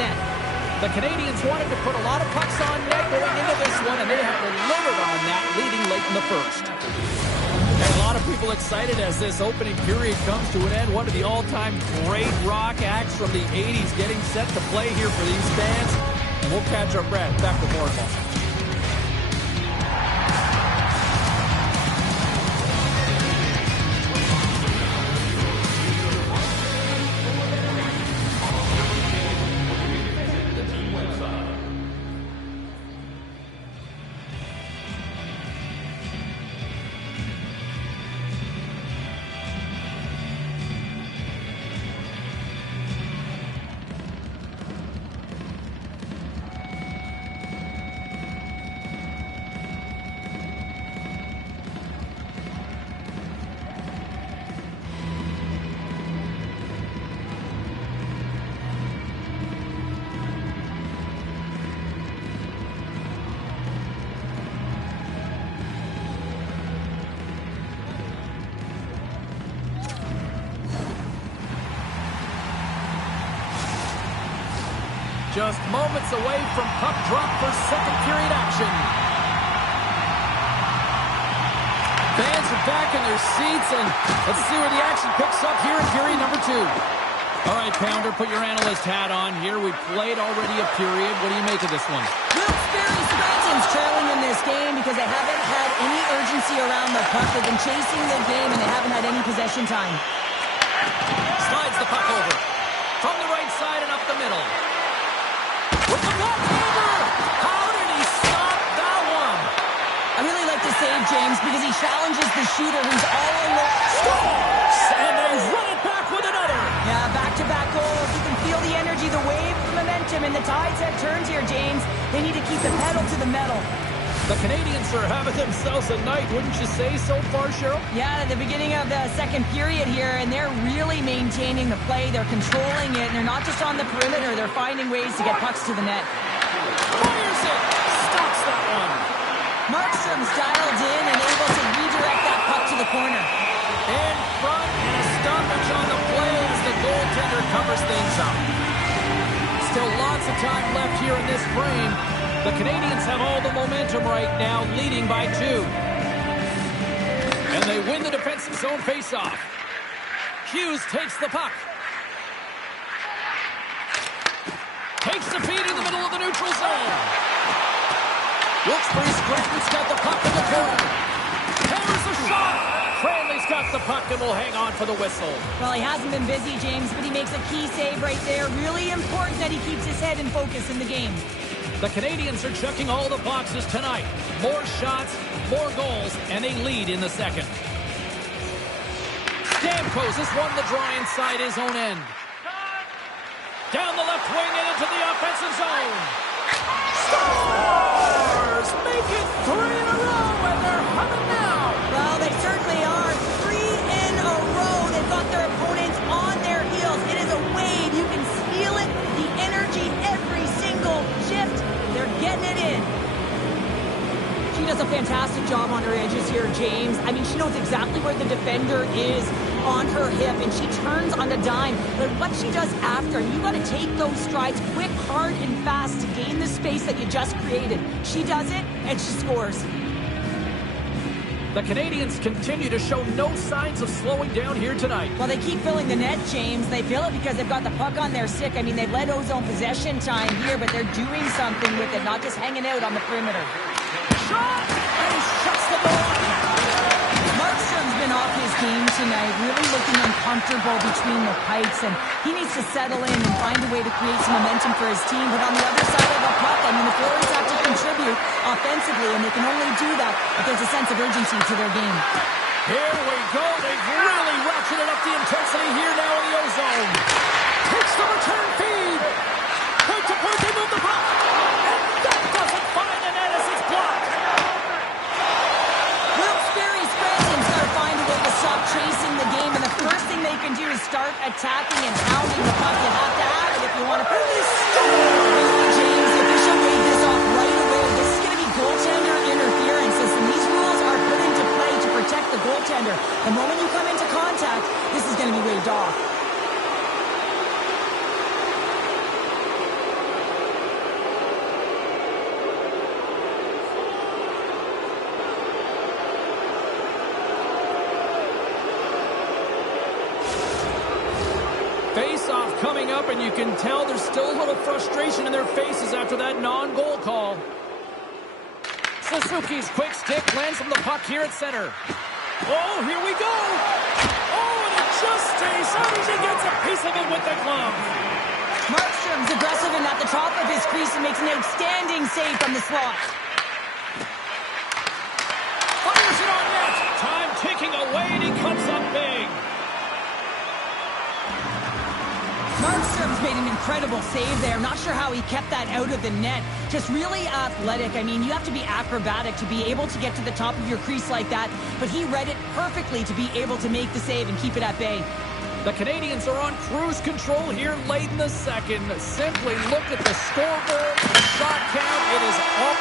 net. The Canadians wanted to put a lot of pucks on net going into this one, and they have delivered on that, leading late in the first. And a lot of people excited as this opening period comes to an end. One of the all-time great rock acts from the 80s getting set to play here for these fans. And we'll catch our breath. Back with more ball. Just moments away from puck drop for second period action. Fans are back in their seats, and let's see where the action picks up here in period number 2. All right, Pounder, put your analyst hat on here. We've played already a period. What do you make of this one? Wilkes-Barre Scranton's trailing in this game because they haven't had any urgency around the puck. They've been chasing the game, and they haven't had any possession time. Slides the puck over. From the right side and up the middle. With the puck over! How did he stop that one? I really like to save James because he challenges the shooter who's all alone. Scores! And they run it back with another. Yeah, back-to-back goals. You can feel the energy, the wave, the momentum, and the tides have turned here, James. They need to keep the pedal to the metal. The Canadians are having themselves a night, wouldn't you say, so far, Cheryl? Yeah, at the beginning of the second period here, and they're really maintaining the play. They're controlling it, and they're not just on the perimeter. They're finding ways to get pucks to the net. Fires it! Stops that one. Markstrom's dialed in and able to redirect that puck to the corner. In front, and a stoppage on the play as the goaltender covers things up. Still lots of time left here in this frame. The Canadians have all the momentum right now, leading by 2. And they win the defensive zone faceoff. Hughes takes the puck. Takes the feed in the middle of the neutral zone. Wilkes-Barre Scranton's got the puck in the corner. Hammers a shot. Cranley's got the puck and will hang on for the whistle. Well, he hasn't been busy, James, but he makes a key save right there. Really important that he keeps his head in focus in the game. The Canadians are checking all the boxes tonight. More shots, more goals, and they lead in the second. Stamkos has won the draw inside his own end. Down the left wing and into the offensive zone. Scores! Make it 3 in a row, and they're humming now. Well, they certainly are. 3 in a row. They've got their opponents on their heels. It is a wave. You can feel it. The energy every single shift. They're getting it in. She does a fantastic job on her edges here, James. I mean, she knows exactly where the defender is on her hip, and she turns on the dime. But what she does after, you got to take those strides quick, hard, and fast to gain the space that you just created. She does it, and she scores. The Canadians continue to show no signs of slowing down here tonight. Well, they keep filling the net, James. They fill it because they've got the puck on their stick. I mean, they've let Ozone possession time here, but they're doing something with it, not just hanging out on the perimeter. Shot! And he shuts the ball. Markstrom's been off his game tonight, really looking uncomfortable between the pipes, and he needs to settle in and find a way to create some momentum for his team. But on the other side of the puck, I mean, the forwards have to contribute offensively, and they can only do that if there's a sense of urgency to their game. Here we go. They've really ratcheted up the intensity here now in the Ozone. Takes the return feed. Point to point, they move the puck. And that doesn't find the net as it's blocked. Wilkes-Barre Scranton's got to find a way to stop chasing the game, and the first thing they can do is start attacking and pounding the puck. You have to have it if you want to put this. James, the official weighed this off right away. This is going to be goaltender interference, and these rules are put into play to protect the goaltender. The moment you come into contact, this is going to be waved off. and you can tell there's still a little frustration in their faces after that non-goal call. Suzuki's quick stick lands from the puck here at center. Oh, here we go! Oh, and it just stays out as he gets a piece of it with the glove. Markstrom's aggressive and at the top of his crease and makes an outstanding save from the slot. Fires it on net. Time ticking away, and he comes up big. Markstrom's made an incredible save there. Not sure how he kept that out of the net. Just really athletic. I mean, you have to be acrobatic to be able to get to the top of your crease like that, but he read it perfectly to be able to make the save and keep it at bay. The Canadians are on cruise control here late in the second. Simply look at the scoreboard, the shot count. It is up.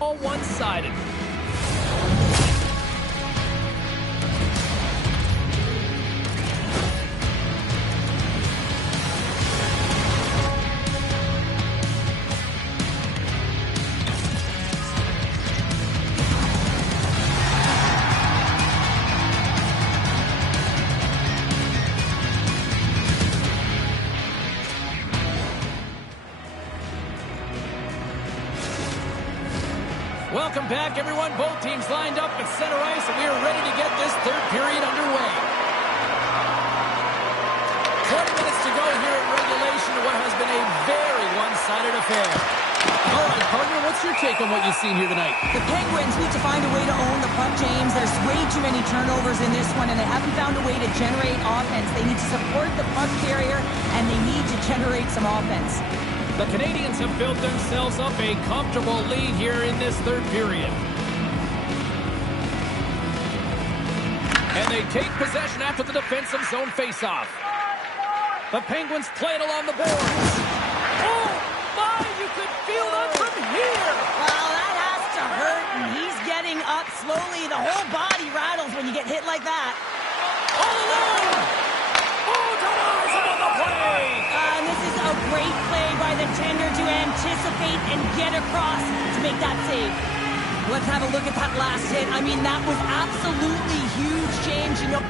All one-sided. Welcome back, everyone. Both teams lined up at center ice, and we are ready to get this third period underway. 20 minutes to go here at regulation of what has been a very one-sided affair. All right, partner, what's your take on what you've seen here tonight? The Penguins need to find a way to own the puck, James. There's way too many turnovers in this one, and they haven't found a way to generate offense. They need to support the puck carrier, and they need to generate some offense. The Canadians have built themselves up a comfortable lead here in this third period. And they take possession after the defensive zone faceoff. The Penguins play it along the boards. Oh, my, you could feel that from here. Well, that has to hurt, and he's getting up slowly. The whole body rattles when you get hit like that. All alone. Oh, denies him on the play. And this is a great play by the tender to anticipate and get across to make that save. Let's have a look at that last hit. I mean, that was absolutely huge, James. You know,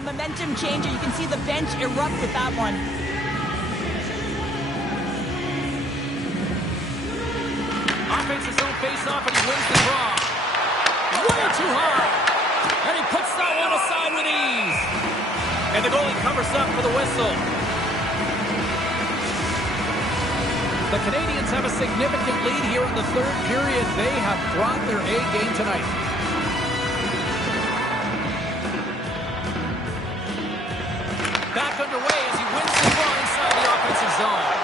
the momentum changer. You can see the bench erupt with that one. Offense his own face-off, and he wins the draw. Way too high. And he puts that one aside with ease. And the goalie covers up for the whistle. The Canadians have a significant lead here in the third period. They have brought their A game tonight. Back underway as he wins the draw inside the offensive zone.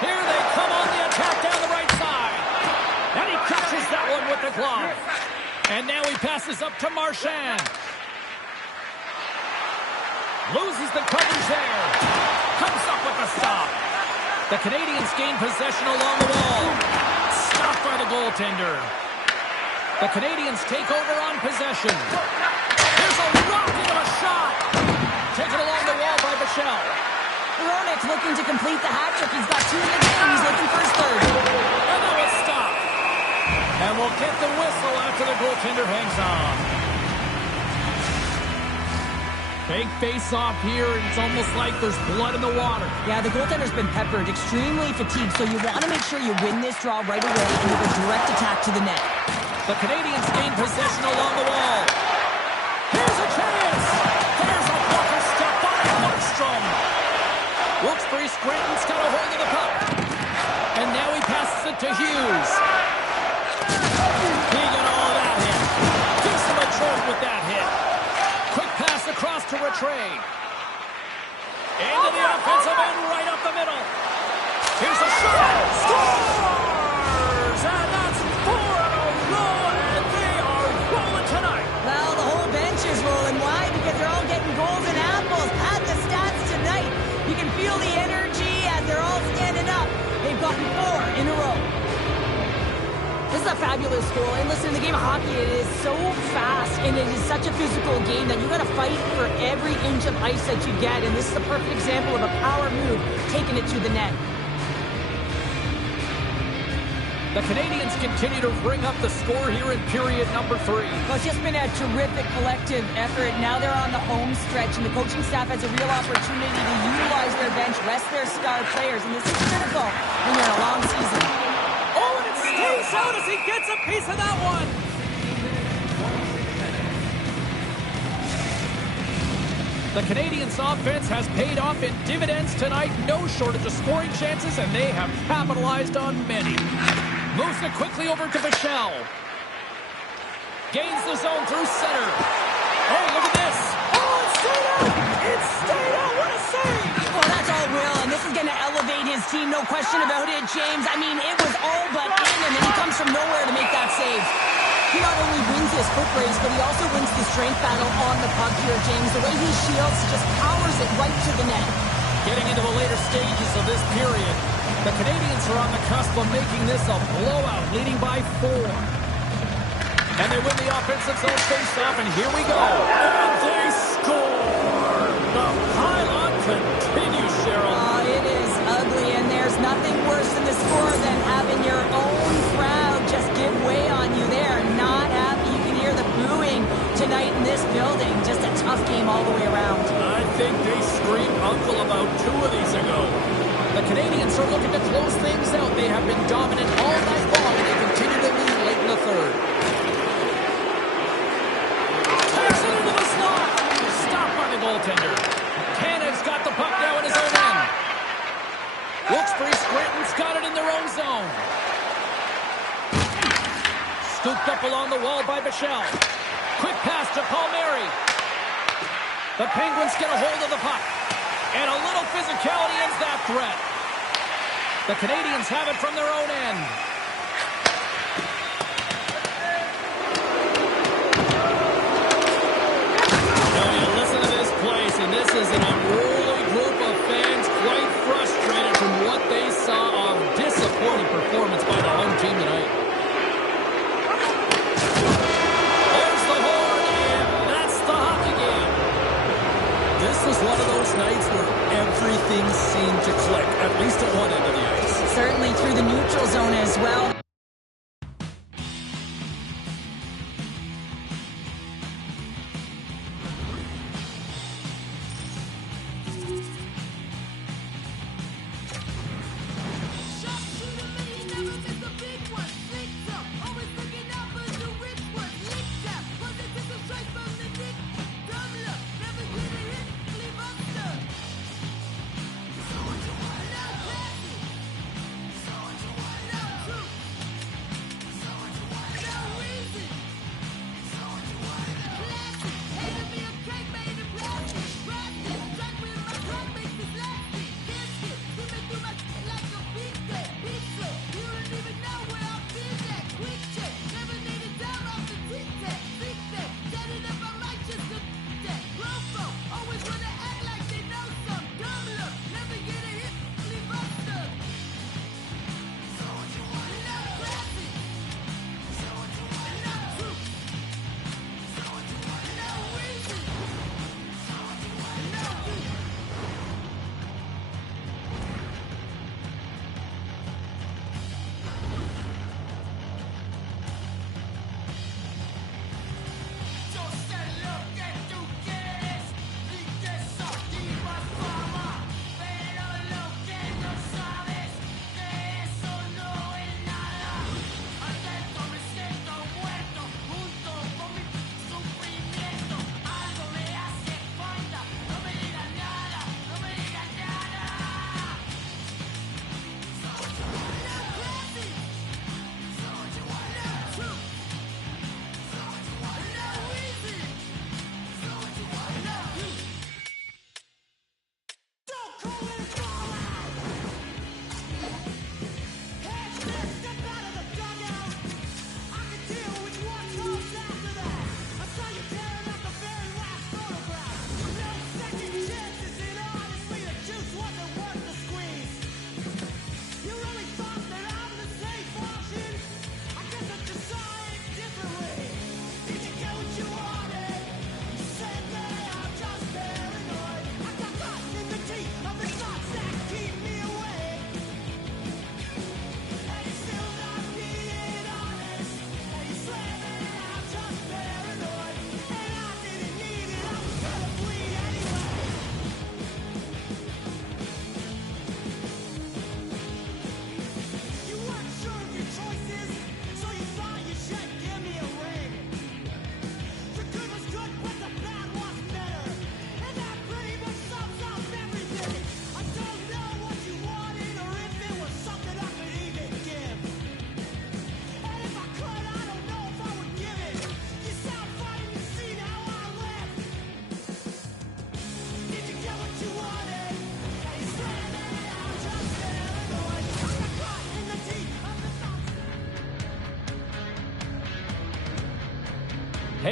Here they come on the attack down the right side. And he catches that one with the glove. And now he passes up to Marchand. Loses the coverage there. Comes up with the stop. The Canadians gain possession along the wall. Stopped by the goaltender. The Canadians take over on possession. There's a rocket of a shot. Taken along the wall by Bichelle. Hronek's looking to complete the hat trick. He's got 2 in the game. He's looking for his third. And that was stopped. And we'll get the whistle after the goaltender hangs on. Big face-off here, and it's almost like there's blood in the water. Yeah, the goaltender's been peppered, extremely fatigued, so you want to make sure you win this draw right away and give a direct attack to the net. The Canadians gain possession along the wall. Here's a chance! There's a blocker step by Markstrom. Wilkes-Barre-Scranton's got a hold of the puck. And now he passes it to Hughes. He got all that hit. Gives him a jolt with that hit. Quick pass across to Rattray. Into the offensive end, right up the middle. Here's a shot. Scores! And that's 4 in a row, and they are rolling tonight. Well, the whole bench is rolling. Why? Because they're all getting goals and apples. Add the stats tonight. You can feel the energy as they're all standing up. They've gotten 4 in a row. This is a fabulous goal. And listen, the game of hockey, it is so fast, and it is such a physical game that you got to fight for every inch of ice that you get. And this is a perfect example of a power move, taking it to the net. The Canadians continue to bring up the score here in period number 3. Well, it's just been a terrific collective effort. Now they're on the home stretch, and the coaching staff has a real opportunity to utilize their bench, rest their star players, and this is critical when you're in a long season. Oh, and it stays out as he gets a piece of that one. The Canadians' offense has paid off in dividends tonight. No shortage of scoring chances, and they have capitalized on many. Moves it quickly over to Bichelle. Gains the zone through center. Oh, look at this. Oh, it stayed out. It stayed out. What a save. Well, that's all Will, and this is going to elevate his team. No question about it, James. I mean, it was all but in, and then he comes from nowhere to make that save. He not only wins his foot race, but he also wins the strength battle on the puck here, James. The way he shields just powers it right to the net. Getting into the later stages of this period, the Canadians are on the cusp of making this a blowout, leading by 4. And they win the offensive zone face-off, and here we go. And they score! The pylon continues, Cheryl. Oh, it is ugly, and there's nothing worse in the score than having your own crowd just give way on you. They are not happy. You can hear the booing tonight in this building. Just a tough game all the way around. I think they screamed uncle about 2 of these ago. The Canadians are looking to close things out. They have been dominant all night long, and they continue to lead late in the third. Takes it into the slot. Stopped by the goaltender. Canada's got the puck now in his own end. Wilkes-Barre-Scranton's got it in their own zone. Scooped up along the wall by Bichelle. Quick pass to Palmieri. The Penguins get a hold of the puck. And a little physicality ends that threat. The Canadians have it from their own end. Now you listen to this place, and this is an unruly group of fans quite frustrated from what they saw of disappointing performance by the home team tonight. There's the horn, and that's the hockey game. This was one of those nights where everything seemed to click, at least at one end of the ice. Certainly through the neutral zone as well.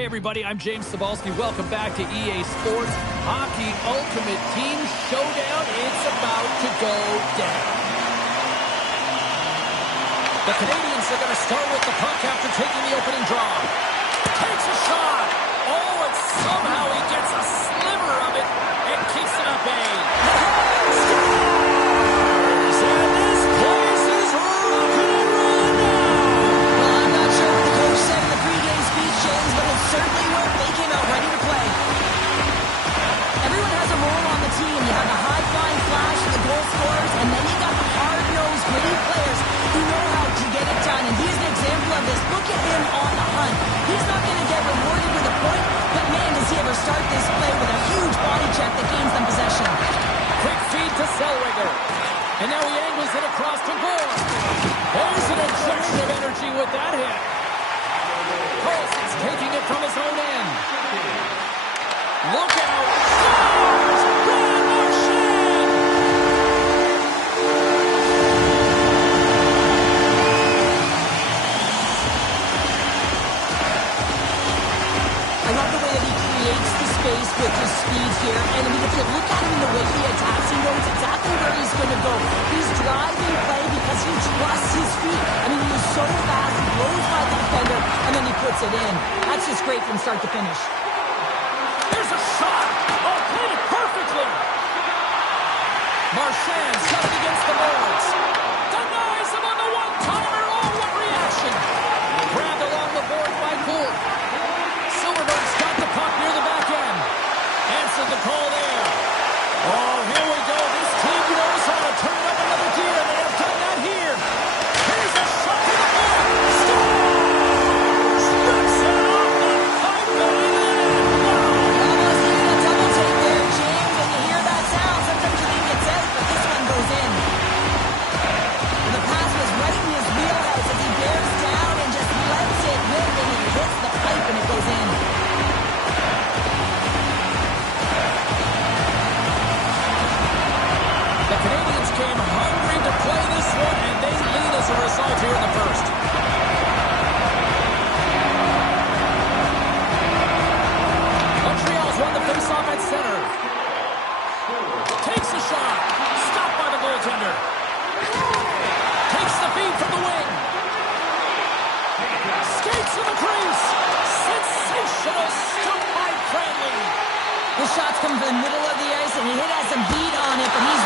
everybody, I'm James Cebulski. Welcome back to EA Sports Hockey Ultimate Team Showdown. It's about to go down. The Canadians are going to start with the puck after taking the opening draw. Takes a shot. Oh, and somehow he gets a sliver of it and kicks it up a. Scores! And this place is rocking and rolling now. Well, I'm not sure what the coach said in the pregame speech, James, but it certainly worked. They came out ready to play. Everyone has a role on the team. You have the high-flying flash and the goal scorers, and then you got the hard-nosed, gritty players who know how to get it done. And he's an example of this. Look at him on the hunt. He's not going to get rewarded with a point, but man, does he ever start this play with a huge body check that gains them possession. Quick feed to Zellweger. And now he angles it across to Gore. There's an injection of energy with that hit. Carlson's taking it from his own end. Look out. Scores! Brad Marchand! I love the way that he creates the space with his speed here. And I mean, if you look at him in the way he attacks, he knows exactly where he's going to go. He's driving play because he trusts his feet. I mean, he's so fast, he blows by the defender, and then he puts it in. That's just great from start to finish. There's a shot. Oh, played it perfectly. Marchand shoved against the boards. Denies him on the one-timer. Oh, what reaction. Grabbed along the board by Gould. Silverberg's got the puck near the back end. Answered the call there. Oh, here we go. This team knows how to turn up another gear, and they have done that here. Here's a shot to the board. Scores! Rips it off the pipe and in. Almost needed a double take there, James. When you hear that sound, sometimes you think it's out, but this one goes in. The pass was right in his wheelhouse as he bears down and just lets it rip, and it hits the pipe and it goes in. The Canadians came hungry to play this one, and they lead as a result here in the first. Montreal's won the faceoff at center. Takes a shot. Stopped by the goaltender. Takes the feed from the wing. Skates to the crease. Sensational stop by Cranley. The shots come from the middle of the ice, and he hit has some beat on it, but he's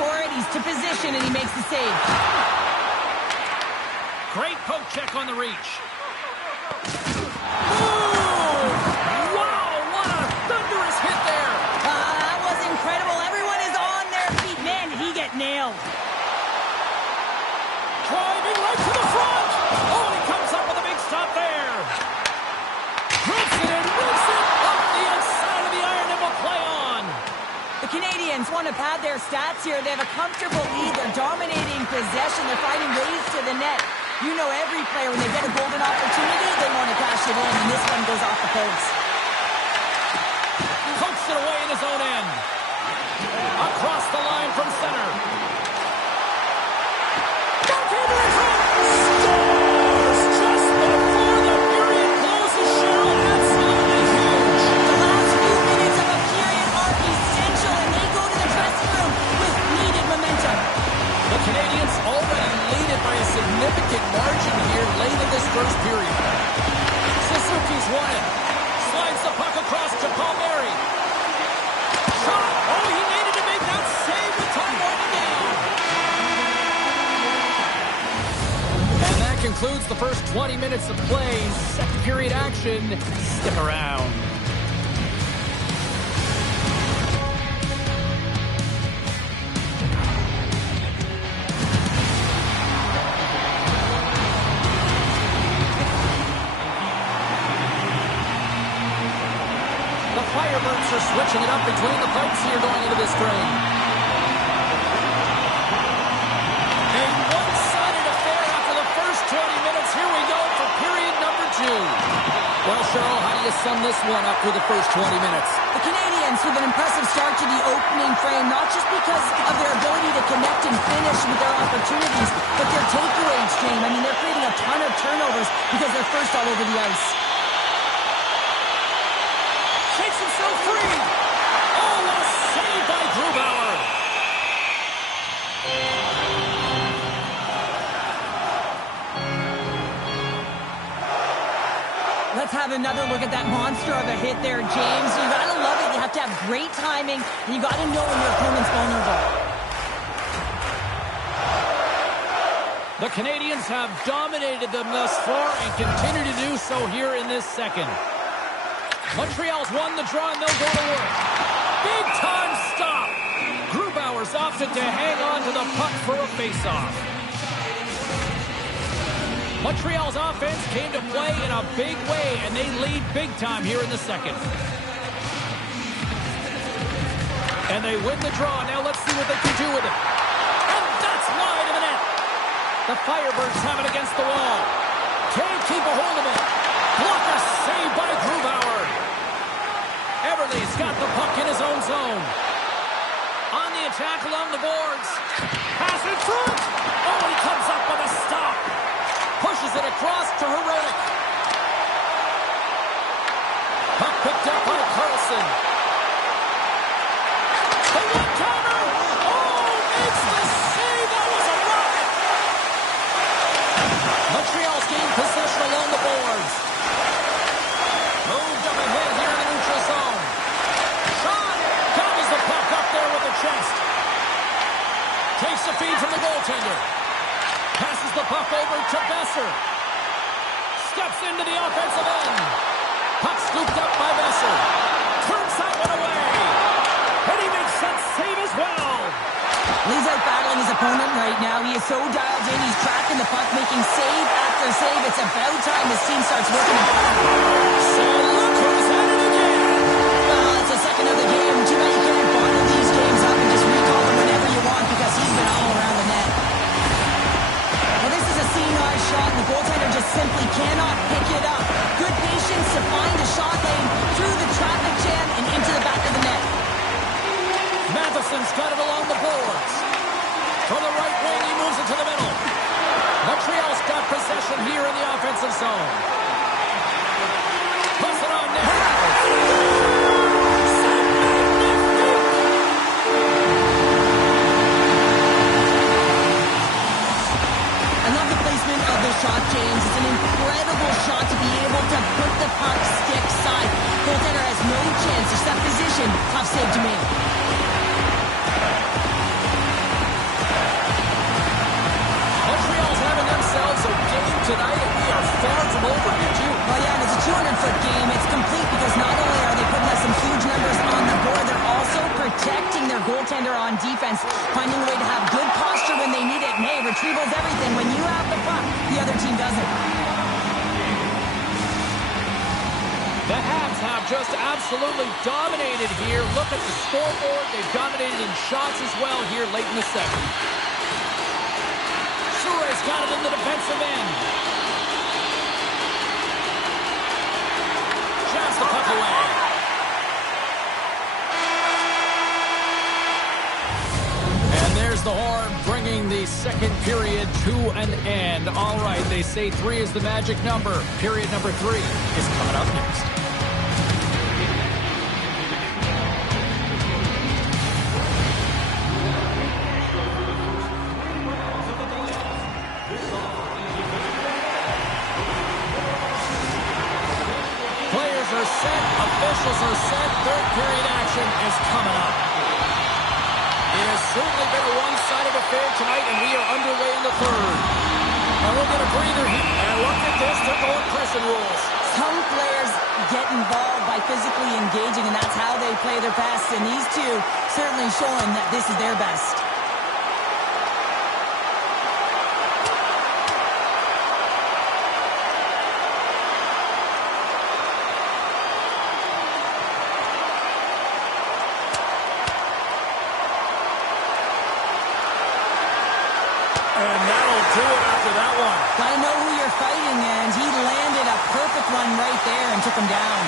for it. He's to position, and he makes the save. Great poke check on the reach. Ooh! Wow, what a thunderous hit there. That was incredible. Everyone is on their feet. Man, did he get nailed. Driving right to the front. Oh, he comes up with a big stop there. Rips it and rips it off the outside of the iron and will play on. The Canadians want to pad their stats here. They have a comfortable lead. They're dominating possession. They're finding ways to the net. You know every player, when they get a golden opportunity, they want to cash it in, and this one goes off the post. Pokes it away in his own end. Across the line from center. Goaltender is hit. Scores just before the period closes. Cheryl, absolutely huge. The last few minutes of a period are essential, and they go to the dressing room with needed momentum. The Canadians already lead it by a significant margin here late in this first period. Suzuki's won it. Slides the puck across to Palmieri. Shot! Oh, he needed to make that save with time winding down. And that concludes the first 20 minutes of play. Second period action. Stick around. Firebirds are switching it up between the pipes here going into this frame. A one-sided affair after the first 20 minutes. Here we go for period number 2. Well, Cheryl, how do you sum this one up for the first 20 minutes? The Canadians with an impressive start to the opening frame, not just because of their ability to connect and finish with their opportunities, but their takeaway stream. I mean, they're creating a ton of turnovers because they're first all over the ice. Takes himself free. Oh, what a save by Grubauer. Let's have another look at that monster of a hit there, James. You gotta love it. You have to have great timing, and you gotta know when your opponent's vulnerable. The Canadians have dominated them thus far and continue to do so here in this second. Montreal's won the draw, and they'll go to work. Big-time stop. Grubauer's opted to hang on to the puck for a face-off. Montreal's offense came to play in a big way, and they lead big time here in the second. And they win the draw. Now let's see what they can do with it. And that's wide of the net. The Firebirds have it against the wall. Can't keep a hold of it. Blocker saved by Grubauer. Everly's got the puck in his own zone. On the attack along the boards. Pass in front. Oh, he comes up with a stop. Pushes it across to Heroic. Puck picked up by Carlson. The one-timer. Oh, makes the save. That was a rocket. Montreal's gained possession along the boards. Moved up ahead here in the neutral zone. Shot! Gobbles the puck up there with the chest. Takes the feed from the goaltender. Passes the puck over to Besser. Steps into the offensive end. Puck scooped up by Besser. Turns that one away. And he makes that save as well. He's out battling his opponent right now. He is so dialed in. He's tracking the puck, making save after save. It's about time his team starts working in front of him. So look who's at it again. Well, it's the second of the game. Too bad you can't bottle these games up and just recall them whenever you want because he's been all around the net. Well, this is a C-9 shot, and the goaltender just simply cannot pick it up. Good patience to find a shot lane through the traffic jam and into the back of the net. Matheson's got it along the boards. From the right wing, he moves it to the middle. Montreal's got possession here in the offensive zone. Puts it on net. I love the placement of the shot, James. It's an incredible shot to be able to put the puck stick side. Goaltender has no chance to set position. Tough save to make. front-foot game. It's complete because not only are they putting up some huge numbers on the board, they're also protecting their goaltender on defense, finding a way to have good posture when they need it. And hey, retrieval's everything. When you have the puck, the other team doesn't. The Habs have just absolutely dominated here. Look at the scoreboard. They've dominated in shots as well here late in the second. Suarez got it in the defensive end. Just the puck away. And there's the horn, bringing the second period to an end. All right, they say 3 is the magic number. Period number 3 is coming up next. Officials are set. Third period action is coming up. It has certainly been a one-sided affair tonight, and we are underway in the third. And we'll get a breather here. And look at this, they're going pressing rules. Some players get involved by physically engaging, and that's how they play their best. And these two certainly showing that this is their best. Gotta know who you're fighting, and he landed a perfect one right there and took him down.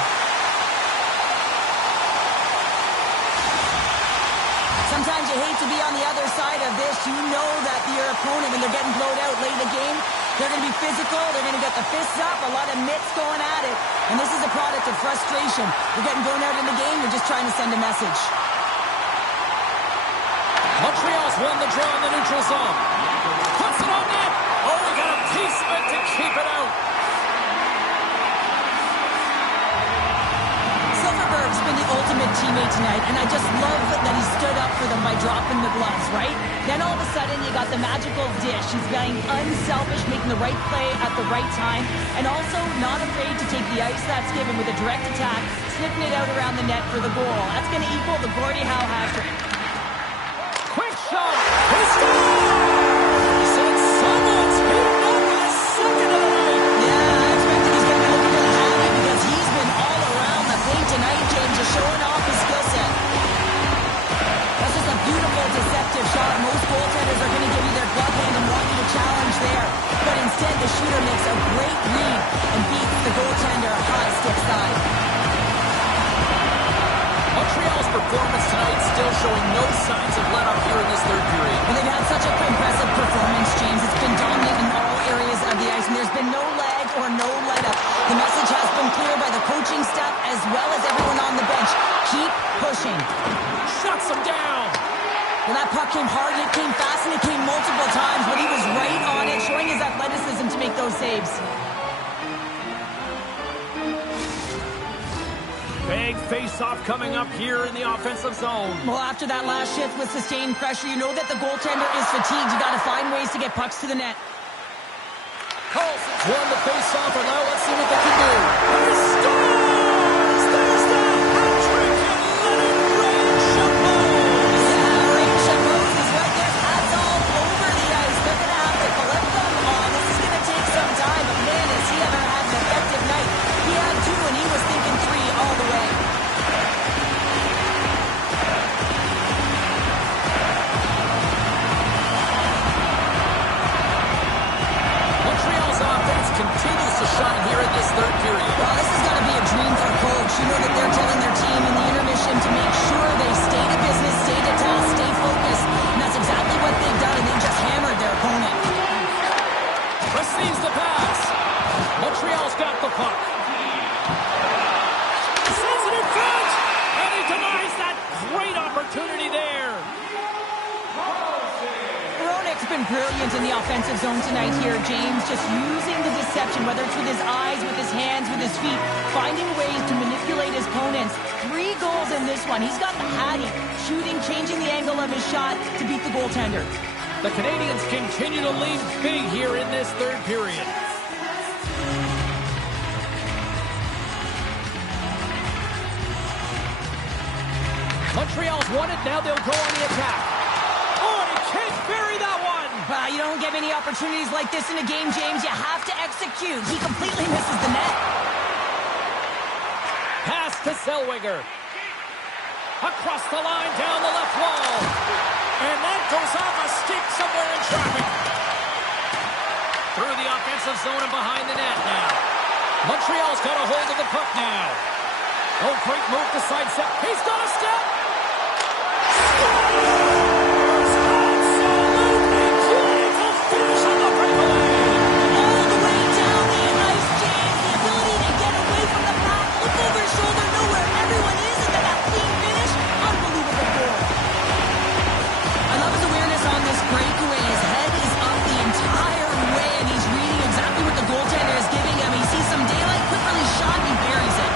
Sometimes you hate to be on the other side of this. You know that your opponent, when they're getting blowed out late in the game, they're going to be physical, they're going to get the fists up, a lot of mitts going at it, and this is a product of frustration. You're getting blown out in the game, you're just trying to send a message. Montreal's won the draw in the neutral zone. Puts it on net. Oh, we got a piece of it to keep it out. Silverberg's been the ultimate teammate tonight, and I just love that he stood up for them by dropping the gloves, right? Then all of a sudden, you got the magical dish. He's being unselfish, making the right play at the right time, and also not afraid to take the ice that's given with a direct attack, sniffing it out around the net for the goal. That's going to equal the Gordie Howe hat-trick. Quick shot. He scores! Someone's hitting up with a second of the night. Yeah, I expect that he's going to be looking really happy because he's been all around the paint tonight, James, just showing off his skill set. That's just a beautiful, deceptive shot. Most goaltenders are going to give you their glove hand and want you to challenge there. But instead, the shooter makes a great read and beats the goaltender high stick side. Montreal's performance tonight still showing no signs of let up here in this third period. Well, they've had such a impressive performance, James. It's been dominant in all areas of the ice, and there's been no lag or no let up. The message has been clear by the coaching staff as well as everyone on the bench. Keep pushing. Shuts them down. Well, that puck came hard, and it came fast, and it came multiple times, but he was right on it, showing his athleticism to make those saves. Big face-off coming up here in the offensive zone. Well, after that last shift with sustained pressure, you know that the goaltender is fatigued. You got to find ways to get pucks to the net. Carlson's won the face-off, and now let's see what they can do. He scores! There's the hat-trick! Ray Chapeau! Yeah, Ray Chapeau is right there. Hats all over the ice. They're going to have to collect them on. This is going to take some time, but man, has he ever had an effective night. He had 2, and he was thinking 3 all the way. Montreal's offense continues to shine here in this third period. Well, this has got to be a dream for a coach. You know that they're telling their team in the intermission to make sure they stay to business, stay to task, stay focused. And that's exactly what they've done, and they just hammered their opponent. Receives the pass. Montreal's got the puck. Sends it in front, and he denies that great opportunity there. Hronek's been brilliant in the offensive zone tonight here, James. Just using the deception, whether it's with his eyes, with his hands, with his feet, finding ways to manipulate his opponents. 3 goals in this one. He's got the hattie, shooting, changing the angle of his shot to beat the goaltender. The Canadians continue to lead big here in this third period. Montreal's won it. Now they'll go on the attack. Oh, and he can't bury that one. You don't get many opportunities like this in a game, James. You have to execute. He completely misses the net. Pass to Zellweger. Across the line, down the left wall. And that goes off a stick somewhere in traffic. Through the offensive zone and behind the net now. Montreal's got a hold of the puck now. Oh, great move to sidestep. He's got a step. Scores! Absolutely beautiful finish on the breakaway. All the way down the ice, James. The ability to get away from the puck, look over his shoulder, know where everyone is, and then that clean finish. Unbelievable goal. I love his awareness on this breakaway. His head is up the entire way, and he's reading exactly what the goaltender is giving him. He sees some daylight, quick release shot, and he buries it.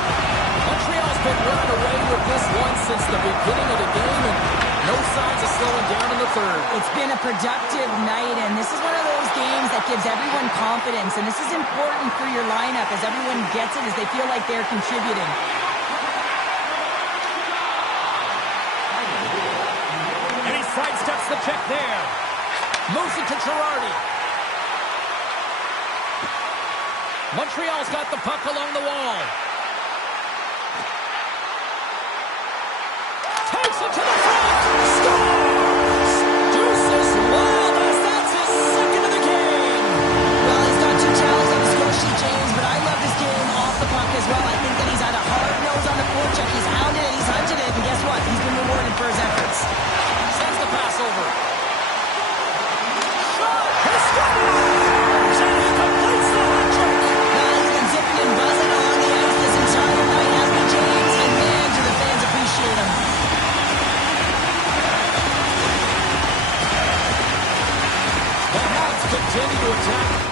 Montreal's been running away with this one since the beginning of the game, and no signs of slowing down in the third. It's been a productive night, and this is one of those games that gives everyone confidence, and this is important for your lineup as everyone gets it, as they feel like they're contributing. And he sidesteps the check there. Moves it to Girardi. Montreal's got the puck along the wall. Takes it to the front. Scores! Deuces Wallace, that's his second of the game. Well, he's got 2 talents on the score sheet, James, but I love his game off the puck as well. I think that he's had a hard nose on the forecheck. He's hounded it, he's hunted it, and guess what? He's been rewarded for his efforts. Sends the pass over. Shot! He scores! And he completes the hat trick. He's been zipping and buzzing along the ice this entire night, hasn't he, James? And man, do the fans appreciate him. The Habs continue to attack.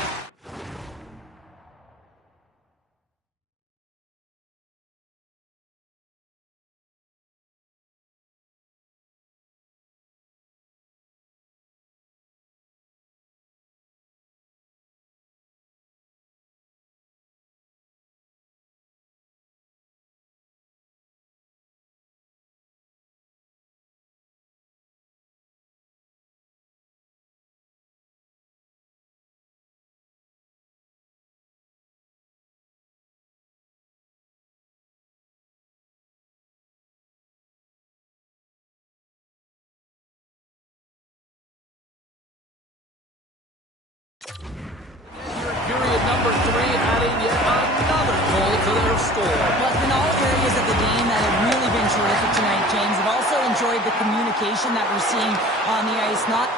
Period number 3, adding yet another goal to their score. Well, it's been all areas of the game that have really been terrific tonight, James. I've also enjoyed the communication that we're seeing on the ice. Not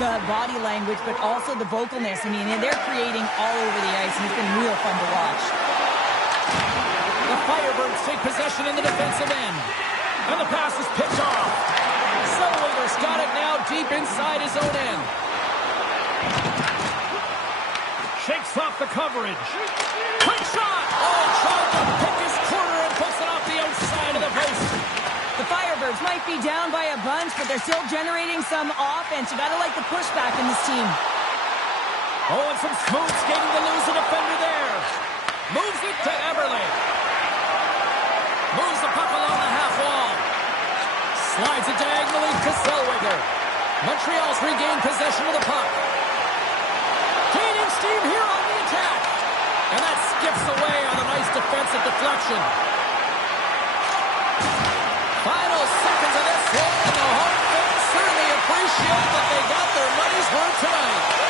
the body language, but also the vocalness. I mean, they're creating all over the ice, and it's been real fun to watch. The Firebirds take possession in the defensive end. And the pass is picked off. Zellweger's got it now deep inside his own end. Shakes off the coverage. Quick shot! Oh, trying to pick his corner and puts it off the outside of the post. The Firebirds might be down by a bunch, but they're still generating some offense. You gotta like the pushback in this team. Oh, and some smooth skating to lose a defender there. Moves it to Eberle. Moves the puck along the half wall. Slides it diagonally to Zellweger. Montreal's regained possession of the puck. Gaining steam here on the attack. And that skips away on a nice defensive deflection. Final seconds of this one, and the home fans certainly appreciate that they got their money's worth tonight.